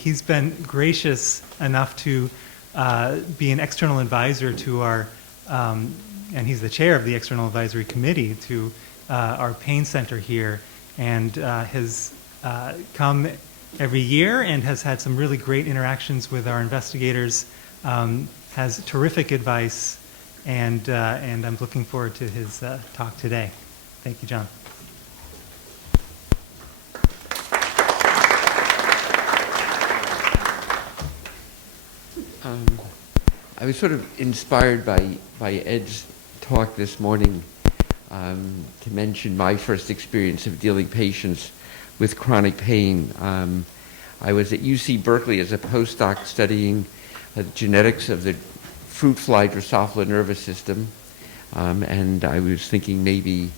He's been gracious enough to be an external advisor to our, and he's the chair of the External Advisory Committee to our pain center here, and has come every year and has had some really great interactions with our investigators, has terrific advice, and I'm looking forward to his talk today. Thank you, Jon. I was sort of inspired by Ed's talk this morning to mention my first experience of dealing patients with chronic pain. I was at UC Berkeley as a postdoc studying the genetics of the fruit fly Drosophila nervous system, and I was thinking maybe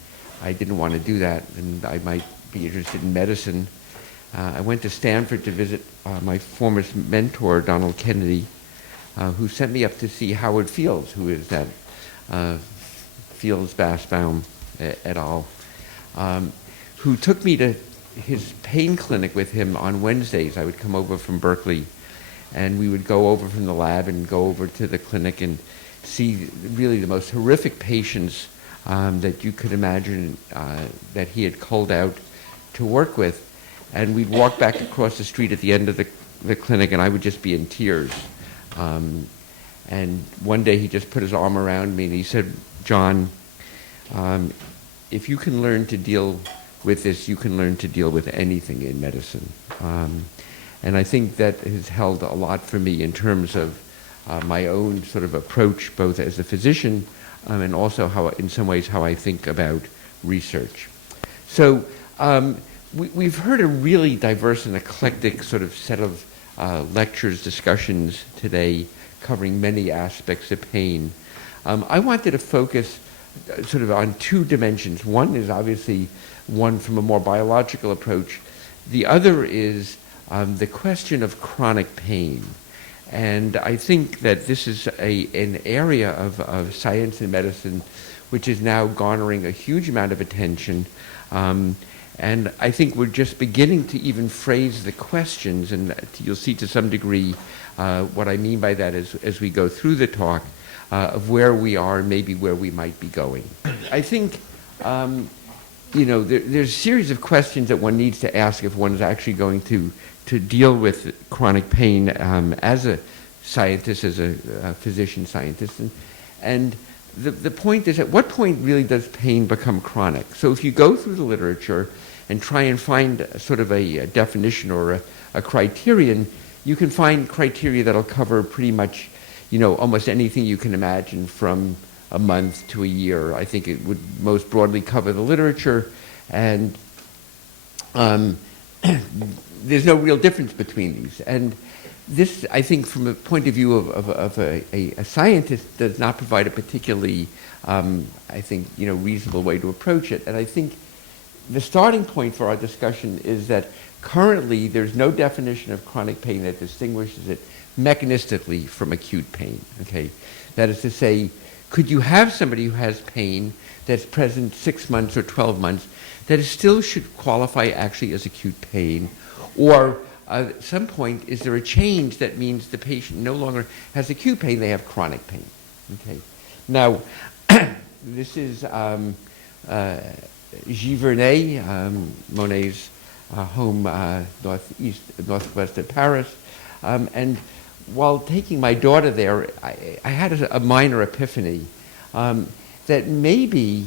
I didn't want to do that and I might be interested in medicine. I went to Stanford to visit my former mentor, Donald Kennedy, who sent me up to see Howard Fields, who is that Fields, Bassbaum, et al., who took me to his pain clinic with him on Wednesdays. I would come over from Berkeley, and we would go over from the lab and go over to the clinic and see really the most horrific patients that you could imagine that he had culled out to work with. And we'd walk back across the street at the end of the clinic, and I would just be in tears. And one day he just put his arm around me and he said, "Jon, if you can learn to deal with this, you can learn to deal with anything in medicine." And I think that has held a lot for me in terms of my own sort of approach, both as a physician and also how, in some ways, how I think about research. So we've heard a really diverse and eclectic sort of set of lectures, discussions today covering many aspects of pain. I wanted to focus sort of on two dimensions. One is obviously one from a more biological approach. The other is the question of chronic pain. And I think that this is an area of science and medicine which is now garnering a huge amount of attention. And I think we're just beginning to even phrase the questions, and you'll see to some degree what I mean by that as we go through the talk, of where we are and maybe where we might be going. I think, there's a series of questions that one needs to ask if one is actually going to deal with chronic pain as a scientist, as a physician scientist. And the point is, at what point really does pain become chronic? So if you go through the literature and try and find sort of a definition or a criterion, you can find criteria that'll cover pretty much, almost anything you can imagine from a month to a year. I think it would most broadly cover the literature, and there's no real difference between these. And this, I think, from a point of view of a scientist, does not provide a particularly, reasonable way to approach it. And I think the starting point for our discussion is that currently there's no definition of chronic pain that distinguishes it mechanistically from acute pain. Okay, that is to say, could you have somebody who has pain that's present 6 months or 12 months that is still should qualify actually as acute pain, or at some point, is there a change that means the patient no longer has acute pain, they have chronic pain? Okay. Now, this is Giverny, Monet's home northwest of Paris. And while taking my daughter there, I had a minor epiphany that maybe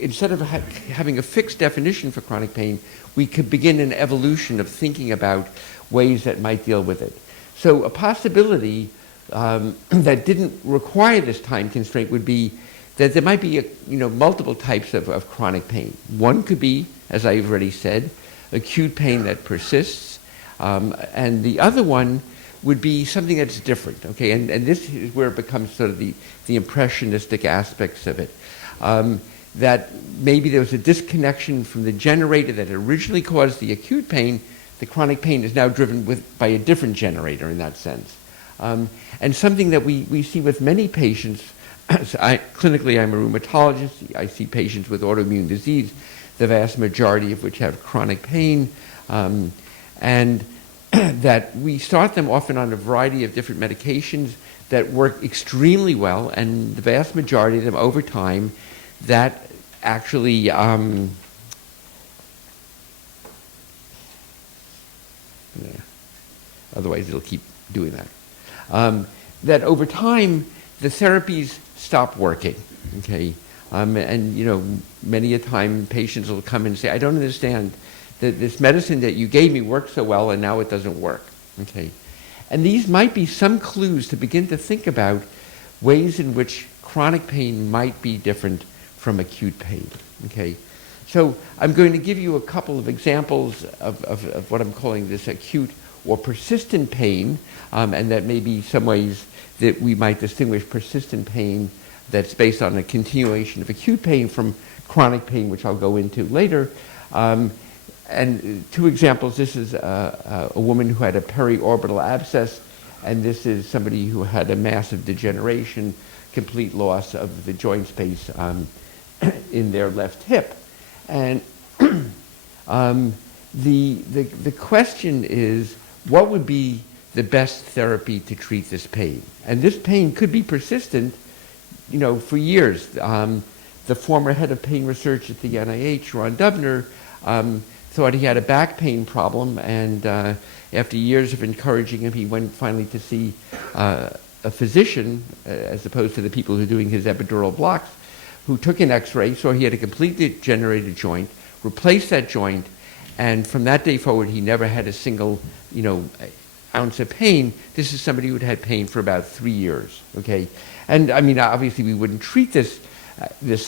instead of having a fixed definition for chronic pain, we could begin an evolution of thinking about ways that might deal with it. So a possibility that didn't require this time constraint would be that there might be multiple types of chronic pain. One could be, as I've already said, acute pain that persists, and the other one would be something that's different, okay? And this is where it becomes sort of the impressionistic aspects of it. That maybe there was a disconnection from the generator that originally caused the acute pain. The chronic pain is now driven by a different generator in that sense. And something that we see with many patients, clinically I'm a rheumatologist, I see patients with autoimmune disease, the vast majority of which have chronic pain. And that we start them often on a variety of different medications that work extremely well, and the vast majority of them over time that actually otherwise it'll keep doing that. That over time the therapies stop working. Okay, and many a time patients will come and say, "I don't understand that this medicine that you gave me worked so well, and now it doesn't work." Okay, and these might be some clues to begin to think about ways in which chronic pain might be different from acute pain. Okay, so I'm going to give you a couple of examples of what I'm calling this acute or persistent pain, and that may be some ways that we might distinguish persistent pain that's based on a continuation of acute pain from chronic pain, which I'll go into later. And two examples, this is a woman who had a periorbital abscess, and this is somebody who had a massive degeneration, complete loss of the joint space in their left hip. And the question is, what would be the best therapy to treat this pain? And this pain could be persistent, for years. The former head of pain research at the NIH, Ron Dubner, thought he had a back pain problem, and after years of encouraging him, he went finally to see a physician, as opposed to the people who are doing his epidural blocks, who took an x-ray, saw he had a completely degenerated joint, replaced that joint, and from that day forward, he never had a single, ounce of pain. This is somebody who had had pain for about 3 years, okay? And I mean, obviously we wouldn't treat this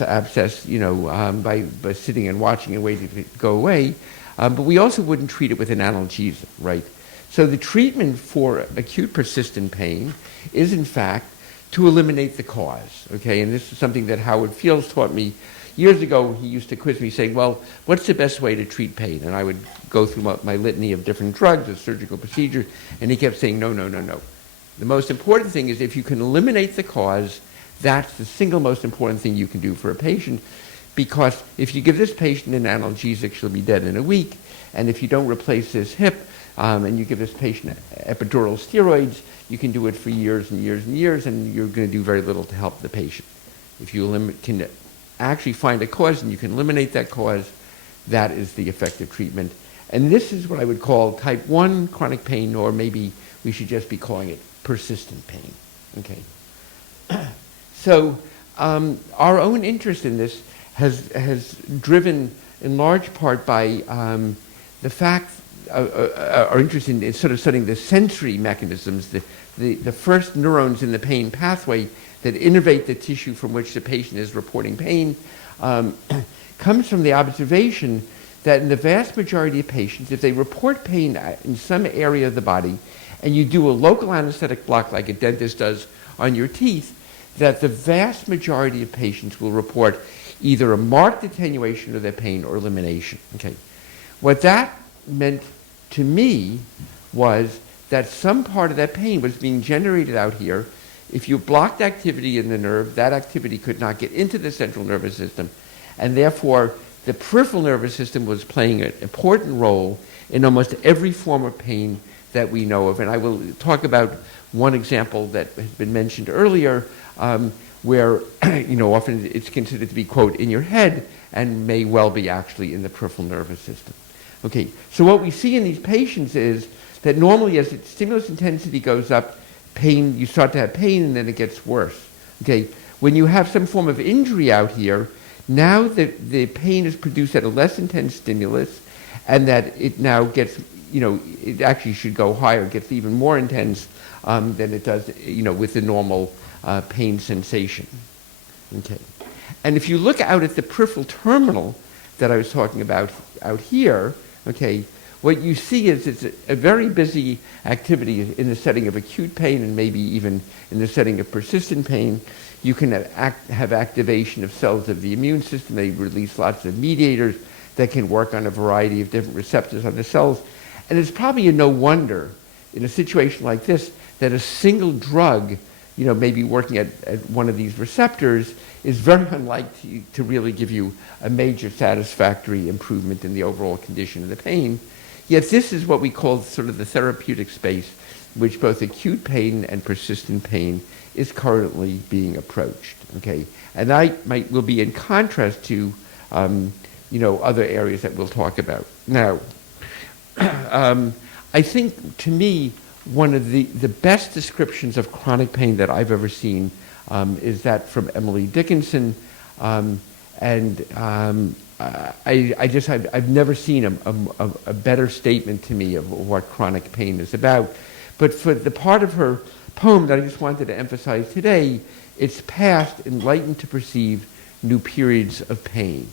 abscess, by sitting and watching and waiting for it to go away, but we also wouldn't treat it with an analgesia, right? So the treatment for acute persistent pain is, in fact, to eliminate the cause, okay? And this is something that Howard Fields taught me years ago. He used to quiz me saying, well, what's the best way to treat pain? And I would go through my litany of different drugs, of surgical procedures, and he kept saying, no. The most important thing is if you can eliminate the cause, that's the single most important thing you can do for a patient, because if you give this patient an analgesic, she'll be dead in a week, and if you don't replace this hip, and you give this patient epidural steroids, you can do it for years and years and years, and you're going to do very little to help the patient. If you can actually find a cause and you can eliminate that cause, that is the effective treatment. And this is what I would call type 1 chronic pain, or maybe we should just be calling it persistent pain. Okay. So our own interest in this has driven in large part by the fact, our interest in sort of studying the sensory mechanisms, the first neurons in the pain pathway that innervate the tissue from which the patient is reporting pain, comes from the observation that in the vast majority of patients, if they report pain in some area of the body, and you do a local anesthetic block like a dentist does on your teeth, that the vast majority of patients will report either a marked attenuation of their pain or elimination. Okay. What that meant to me was that some part of that pain was being generated out here. If you blocked activity in the nerve, that activity could not get into the central nervous system, and therefore the peripheral nervous system was playing an important role in almost every form of pain that we know of. And I will talk about one example that has been mentioned earlier, where often it's considered to be, quote, in your head, and may well be actually in the peripheral nervous system. Okay, so what we see in these patients is that normally as the stimulus intensity goes up, you start to have pain, and then it gets worse. Okay, when you have some form of injury out here, now the pain is produced at a less intense stimulus, and that it now gets, it actually should go higher, it gets even more intense than it does, with the normal pain sensation. Okay, and if you look out at the peripheral terminal that I was talking about out here, okay, what you see is it's a very busy activity in the setting of acute pain, and maybe even in the setting of persistent pain. You can have activation of cells of the immune system. They release lots of mediators that can work on a variety of different receptors on the cells. And it's probably no wonder in a situation like this that a single drug, maybe working at one of these receptors, is very unlikely to really give you a major satisfactory improvement in the overall condition of the pain. Yet this is what we call sort of the therapeutic space, which both acute pain and persistent pain is currently being approached. Okay, and will be in contrast to other areas that we'll talk about. Now, I think to me one of the best descriptions of chronic pain that I've ever seen is that from Emily Dickinson, I've never seen a better statement to me of what chronic pain is about. But for the part of her poem that I just wanted to emphasize today, it's past, enlightened to perceive new periods of pain.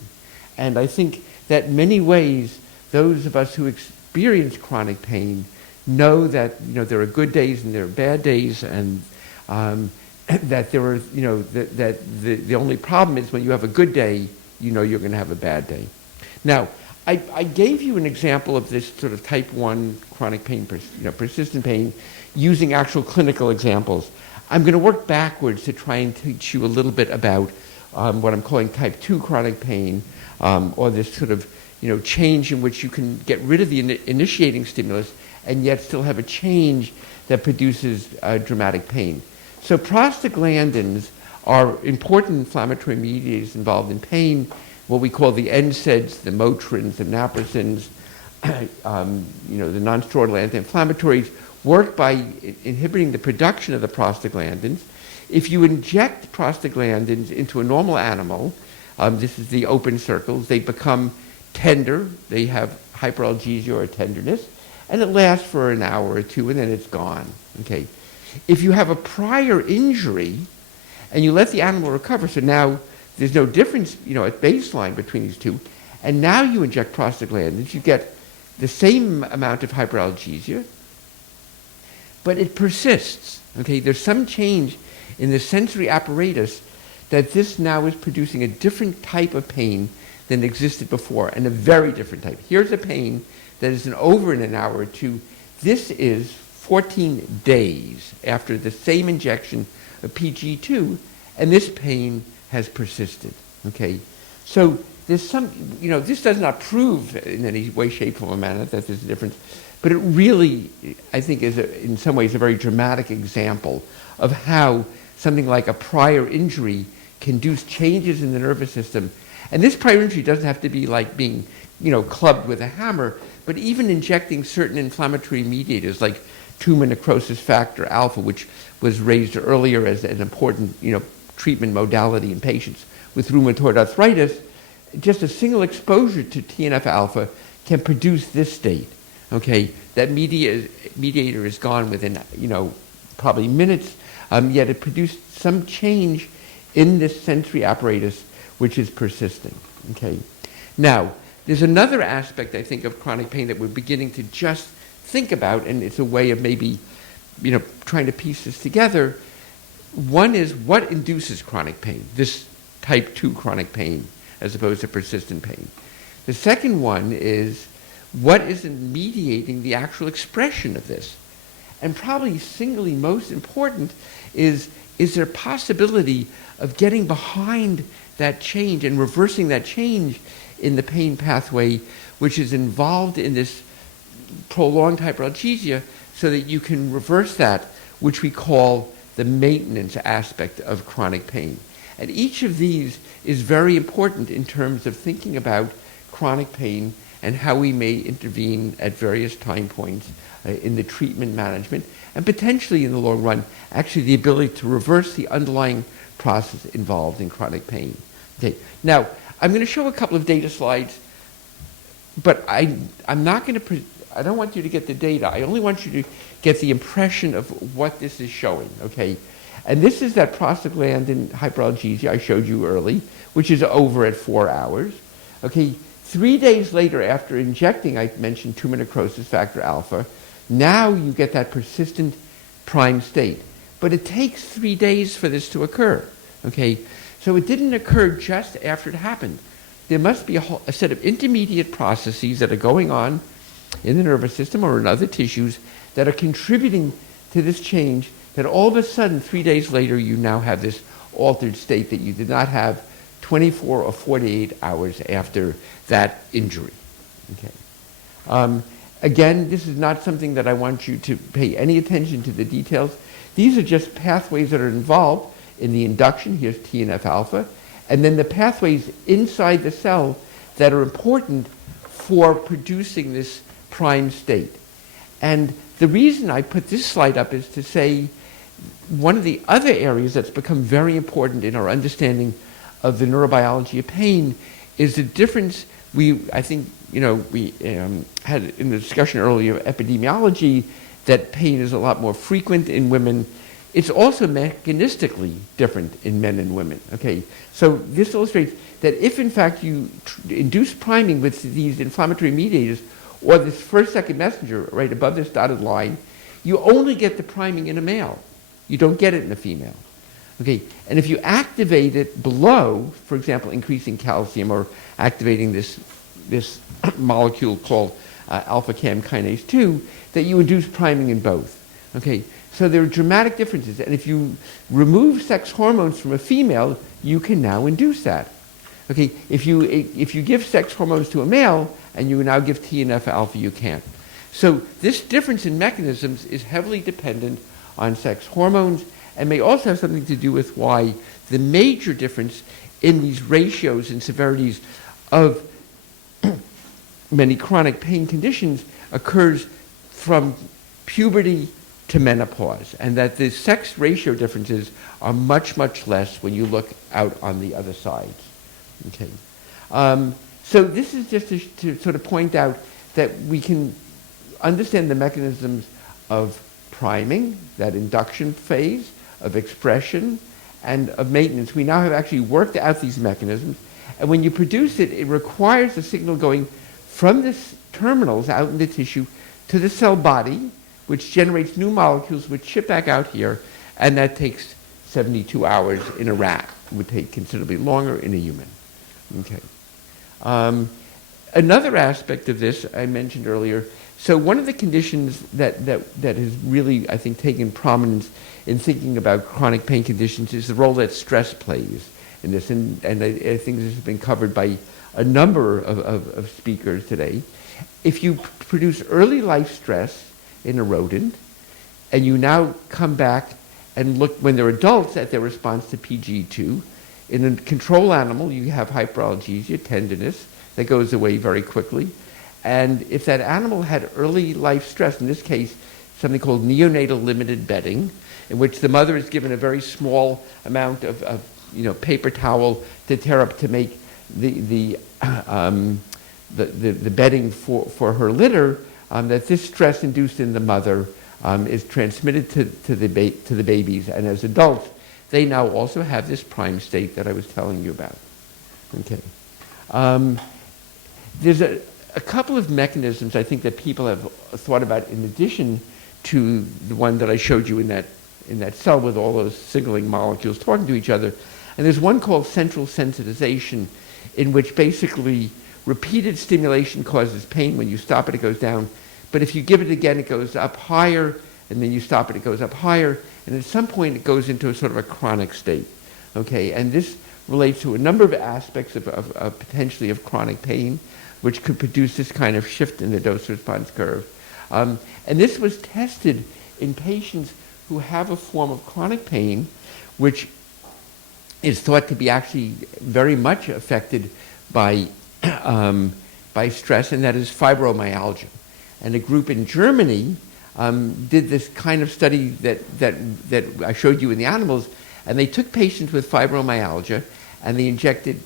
And I think that in many ways, those of us who experience chronic pain know that there are good days and there are bad days, and that there are that the only problem is when you have a good day, you're going to have a bad day. Now, I gave you an example of this sort of type 1 chronic pain, persistent pain, using actual clinical examples. I'm going to work backwards to try and teach you a little bit about what I'm calling type 2 chronic pain, or this sort of change in which you can get rid of the initiating stimulus and yet still have a change that produces dramatic pain. So prostaglandins are important inflammatory mediators involved in pain, what we call the NSAIDs, the Motrins, the naproxens, the non-steroidal anti-inflammatories, work by inhibiting the production of the prostaglandins. If you inject prostaglandins into a normal animal, this is the open circles, they become tender, they have hyperalgesia or tenderness, and it lasts for an hour or two and then it's gone. Okay. If you have a prior injury and you let the animal recover, so now there's no difference at baseline between these two, and now you inject prostaglandins, you get the same amount of hyperalgesia, but it persists. Okay, there's some change in the sensory apparatus that this now is producing a different type of pain than existed before, and a very different type. Here's a pain that isn't over in an hour or two. This is 14 days after the same injection of PG2, and this pain has persisted. Okay, so there's some, this does not prove in any way, shape, or manner that there's a difference, but it really, I think, is in some ways a very dramatic example of how something like a prior injury can induce changes in the nervous system. And this prior injury doesn't have to be like being, clubbed with a hammer, but even injecting certain inflammatory mediators like tumor necrosis factor alpha, which was raised earlier as an important, treatment modality in patients with rheumatoid arthritis. Just a single exposure to TNF alpha can produce this state. Okay, that mediator is gone within, probably minutes, yet it produced some change in this sensory apparatus which is persisting. Okay, now there's another aspect, I think, of chronic pain that we're beginning to just think about, and it's a way of maybe, trying to piece this together. One is what induces chronic pain, this type 2 chronic pain, as opposed to persistent pain. The second one is what is mediating the actual expression of this? And probably singly most important is there a possibility of getting behind that change and reversing that change in the pain pathway, which is involved in this prolonged hyperalgesia, so that you can reverse that, which we call the maintenance aspect of chronic pain. And each of these is very important in terms of thinking about chronic pain and how we may intervene at various time points in the treatment management, and potentially in the long run, actually the ability to reverse the underlying process involved in chronic pain. Okay. Now, I'm going to show a couple of data slides, but I'm not going to, I don't want you to get the data. I only want you to get the impression of what this is showing, okay? And this is that prostaglandin hyperalgesia I showed you early, which is over at 4 hours. Okay, 3 days later after injecting, I mentioned tumor necrosis factor alpha, now you get that persistent prime state. But it takes 3 days for this to occur, okay? So it didn't occur just after it happened. There must be a set of intermediate processes that are going on in the nervous system or in other tissues that are contributing to this change, that all of a sudden, 3 days later, you now have this altered state that you did not have 24 or 48 hours after that injury. Okay. Again, this is not something that I want you to pay any attention to the details. These are just pathways that are involved in the induction. Here's TNF alpha. And then the pathways inside the cell that are important for producing this prime state. And the reason I put this slide up is to say one of the other areas that's become very important in our understanding of the neurobiology of pain is the difference I think, we had in the discussion earlier of epidemiology that pain is a lot more frequent in women. It's also mechanistically different in men and women, okay? So this illustrates that if, in fact, you induce priming with these inflammatory mediators or this first-second messenger right above this dotted line, you only get the priming in a male. You don't get it in a female. Okay, and if you activate it below, for example, increasing calcium or activating this molecule called alpha-cam kinase 2, that you induce priming in both. Okay, so there are dramatic differences, and if you remove sex hormones from a female, you can now induce that. Okay, if you give sex hormones to a male and you now give TNF alpha, you can't. So this difference in mechanisms is heavily dependent on sex hormones, and may also have something to do with why the major difference in these ratios and severities of many chronic pain conditions occurs from puberty to menopause, and that the sex ratio differences are much, much less when you look out on the other sides. Okay. So this is just to sort of point out that we can understand the mechanisms of priming, that induction phase, of expression, and of maintenance. We now have actually worked out these mechanisms, and when you produce it, it requires the signal going from the terminals out in the tissue to the cell body, which generates new molecules which ship back out here, and that takes 72 hours in a rat. It would take considerably longer in a human. Okay. Another aspect of this I mentioned earlier, so one of the conditions that has really, I think, taken prominence in thinking about chronic pain conditions is the role that stress plays in this, and I think this has been covered by a number of speakers today. If you produce early life stress in a rodent, and you now come back and look when they're adults at their response to PG2, in a control animal you have hyperalgesia, tenderness, that goes away very quickly. And if that animal had early life stress, in this case something called neonatal limited bedding, in which the mother is given a very small amount of paper towel to tear up to make the bedding for her litter, that this stress induced in the mother is transmitted to the babies, and as adults they now also have this prime state that I was telling you about. Okay. There's a couple of mechanisms I think that people have thought about in addition to the one that I showed you in that cell with all those signaling molecules talking to each other. And there's one called central sensitization, in which basically repeated stimulation causes pain. When you stop it, it goes down. But if you give it again, it goes up higher, and then you stop it, it goes up higher. And at some point, it goes into a sort of a chronic state. Okay, and this relates to a number of aspects of potentially of chronic pain, which could produce this kind of shift in the dose-response curve. And this was tested in patients who have a form of chronic pain, which is thought to be actually very much affected by stress, and that is fibromyalgia. And a group in Germany did this kind of study that I showed you in the animals, and they took patients with fibromyalgia and they injected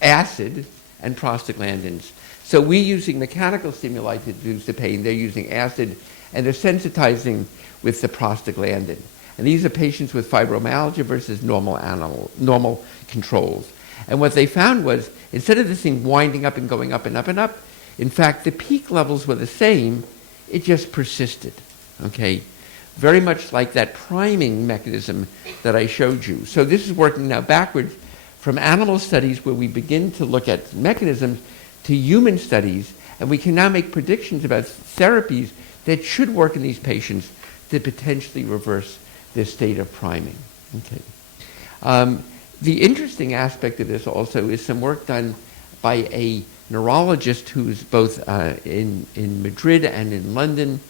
acid and prostaglandins. So we're using mechanical stimuli to reduce the pain. They're using acid, and they're sensitizing with the prostaglandin. And these are patients with fibromyalgia versus normal controls. And what they found was, instead of this thing winding up and going up and up and up, in fact, the peak levels were the same. It just persisted, okay? Very much like that priming mechanism that I showed you. So this is working now backwards from animal studies where we begin to look at mechanisms to human studies, and we can now make predictions about therapies that should work in these patients to potentially reverse this state of priming. Okay. The interesting aspect of this also is some work done by a neurologist who's both in Madrid and in London,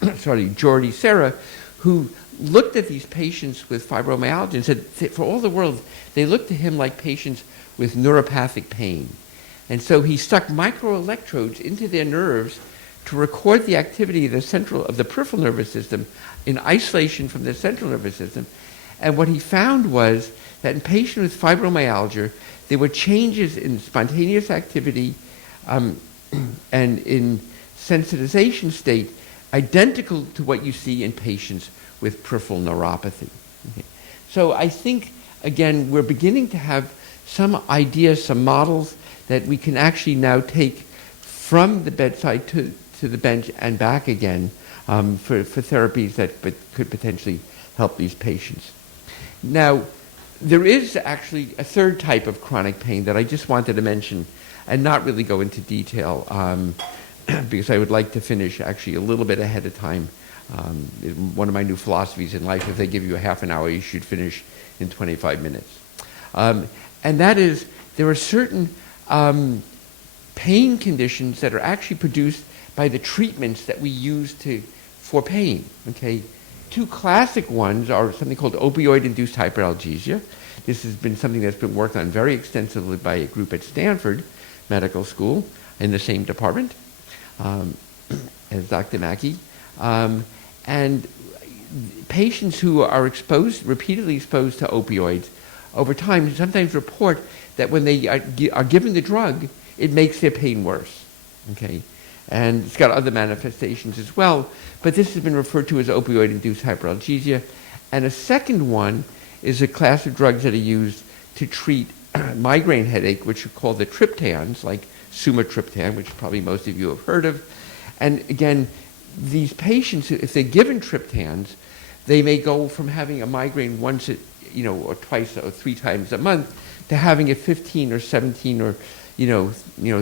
Jordi Serra, who looked at these patients with fibromyalgia and said, for all the world, they looked to him like patients with neuropathic pain. And so he stuck microelectrodes into their nerves to record the activity of the peripheral nervous system in isolation from the central nervous system. And what he found was that in patients with fibromyalgia, there were changes in spontaneous activity and in sensitization state identical to what you see in patients with peripheral neuropathy. Okay. So I think, again, we're beginning to have some ideas, some models that we can actually now take from the bedside to the bench and back again for therapies that could potentially help these patients. Now, there is actually a third type of chronic pain that I just wanted to mention and not really go into detail because I would like to finish actually a little bit ahead of time. One of my new philosophies in life, if they give you a half an hour, you should finish in 25 minutes. And that is, there are certain pain conditions that are actually produced by the treatments that we use for pain. Okay, two classic ones are something called opioid-induced hyperalgesia. This has been something that's been worked on very extensively by a group at Stanford Medical School in the same department as Dr. Mackey. And patients who are repeatedly exposed to opioids over time sometimes report that when they are given the drug, it makes their pain worse. Okay, and it's got other manifestations as well, but this has been referred to as opioid-induced hyperalgesia. And a second one is a class of drugs that are used to treat migraine headache, which are called the triptans, like sumatriptan, which probably most of you have heard of. And again, these patients, if they're given triptans, they may go from having a migraine once, or twice or three times a month, to having it 15 or 17 or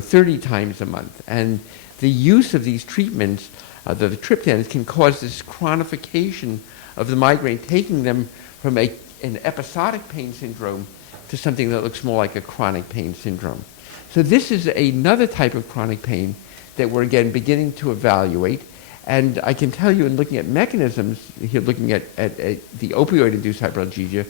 30 times a month. And the use of these treatments, the triptans, can cause this chronification of the migraine, taking them from an episodic pain syndrome to something that looks more like a chronic pain syndrome. So this is another type of chronic pain that we're again beginning to evaluate. And I can tell you, in looking at mechanisms, here looking at the opioid-induced hyperalgesia,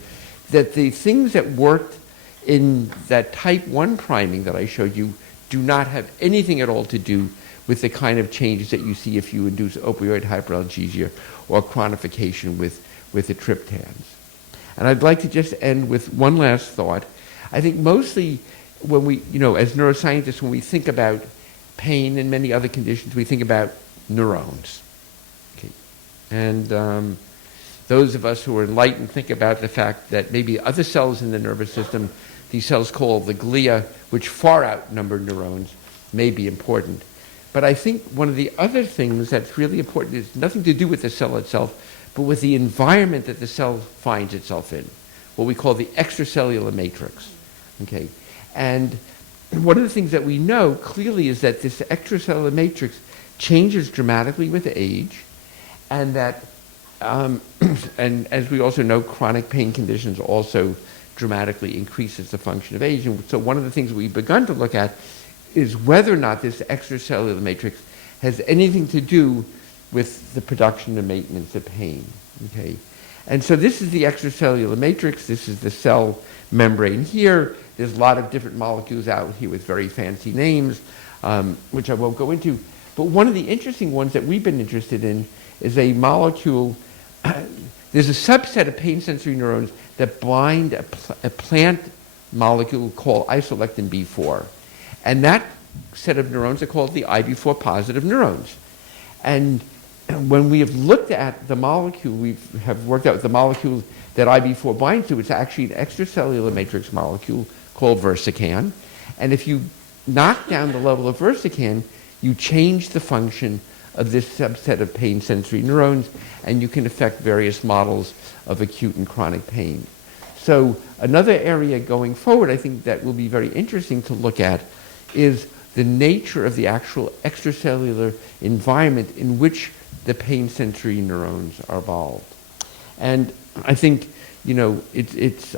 that the things that worked in that type 1 priming that I showed you do not have anything at all to do with the kind of changes that you see if you induce opioid hyperalgesia or chronification with the triptans. And I'd like to just end with one last thought. I think mostly when we, as neuroscientists, when we think about pain and many other conditions, we think about neurons. Okay. And those of us who are enlightened think about the fact that maybe other cells in the nervous system, these cells called the glia, which far outnumber neurons, may be important. But I think one of the other things that's really important is nothing to do with the cell itself, but with the environment that the cell finds itself in, what we call the extracellular matrix. Okay. And one of the things that we know clearly is that this extracellular matrix changes dramatically with age, and that, and as we also know, chronic pain conditions also dramatically increases the function of age. And so one of the things we've begun to look at is whether or not this extracellular matrix has anything to do with the production and maintenance of pain. Okay, and so this is the extracellular matrix. This is the cell membrane here. There's a lot of different molecules out here with very fancy names, which I won't go into. But one of the interesting ones that we've been interested in is a molecule. There's a subset of pain sensory neurons that bind a plant molecule called isolectin B4. And that set of neurons are called the IB4 positive neurons. And when we have looked at the molecule, we have worked out the molecule that IB4 binds to. It's actually an extracellular matrix molecule called Versacan. And if you knock down the level of Versacan, you change the function of this subset of pain sensory neurons, and you can affect various models of acute and chronic pain. So another area going forward, I think that will be very interesting to look at, is the nature of the actual extracellular environment in which the pain sensory neurons are involved. And I think, it's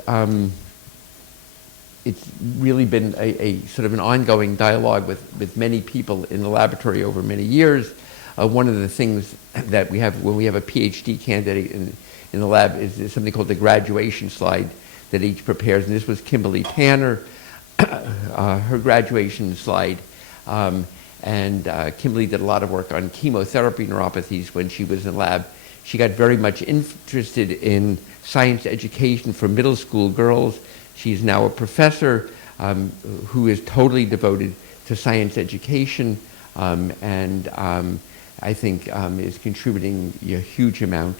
it's really been a sort of an ongoing dialogue with many people in the laboratory over many years. One of the things that we have when we have a Ph.D. candidate in the lab is something called the graduation slide that each prepares. And this was Kimberly Tanner, her graduation slide. Kimberly did a lot of work on chemotherapy neuropathies when she was in the lab. She got very much interested in science education for middle school girls. She's now a professor who is totally devoted to science education I think is contributing a huge amount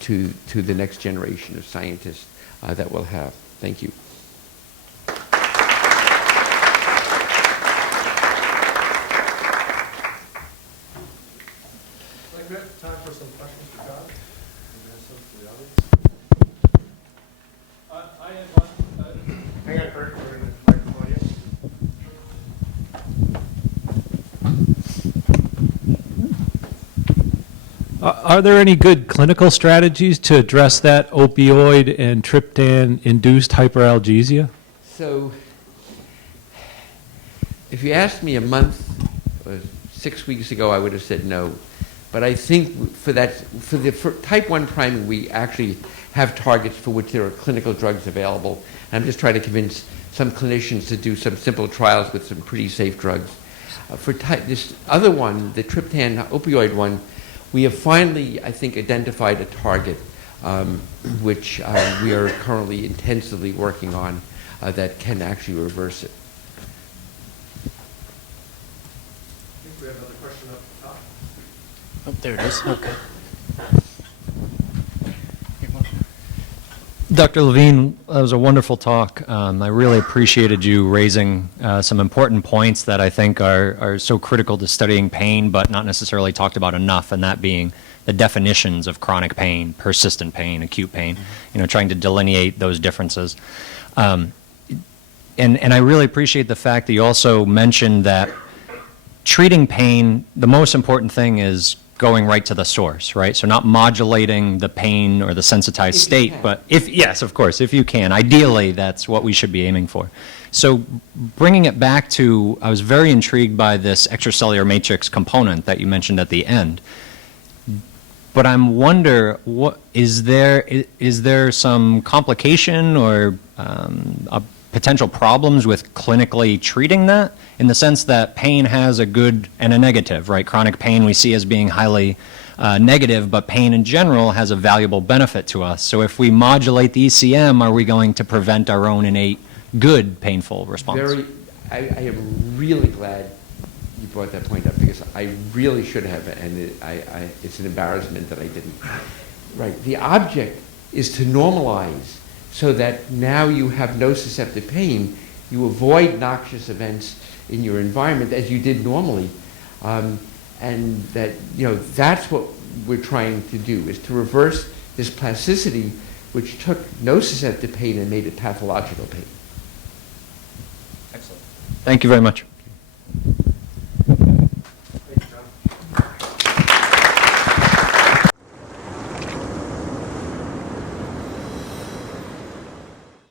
to the next generation of scientists that we'll have. Thank you. I think we have time for some questions for John. And there's some for the audience. I had one. Hang on, Kurt. We're going to microphone you. Are there any good clinical strategies to address that opioid and triptan-induced hyperalgesia? So, if you asked me a month or 6 weeks ago, I would have said no. But I think for type 1 priming, we actually have targets for which there are clinical drugs available. And I'm just trying to convince some clinicians to do some simple trials with some pretty safe drugs. For this other one, the triptan opioid one, we have finally, I think, identified a target which we are currently intensively working on that can actually reverse it. I think we have another question up top. Oh, there it is. Okay. Dr. Levine, that was a wonderful talk. I really appreciated you raising some important points that I think are so critical to studying pain, but not necessarily talked about enough, and that being the definitions of chronic pain, persistent pain, acute pain, trying to delineate those differences. And I really appreciate the fact that you also mentioned that treating pain, the most important thing is going right to the source, right? So not modulating the pain or the sensitized state, but yes, of course, if you can. Ideally, that's what we should be aiming for. So bringing it back to, I was very intrigued by this extracellular matrix component that you mentioned at the end. But I'm wonder, is there some complication or potential problems with clinically treating that, in the sense that pain has a good and a negative, right? Chronic pain we see as being highly negative, but pain in general has a valuable benefit to us. So if we modulate the ECM, are we going to prevent our own innate good painful response? I am really glad you brought that point up, because I really should have, and it's an embarrassment that I didn't. Right, the object is to normalize so that now you have nociceptive pain, you avoid noxious events in your environment as you did normally, and that that's what we're trying to do, is to reverse this plasticity which took nociceptive pain and made it pathological pain. Excellent. Thank you very much.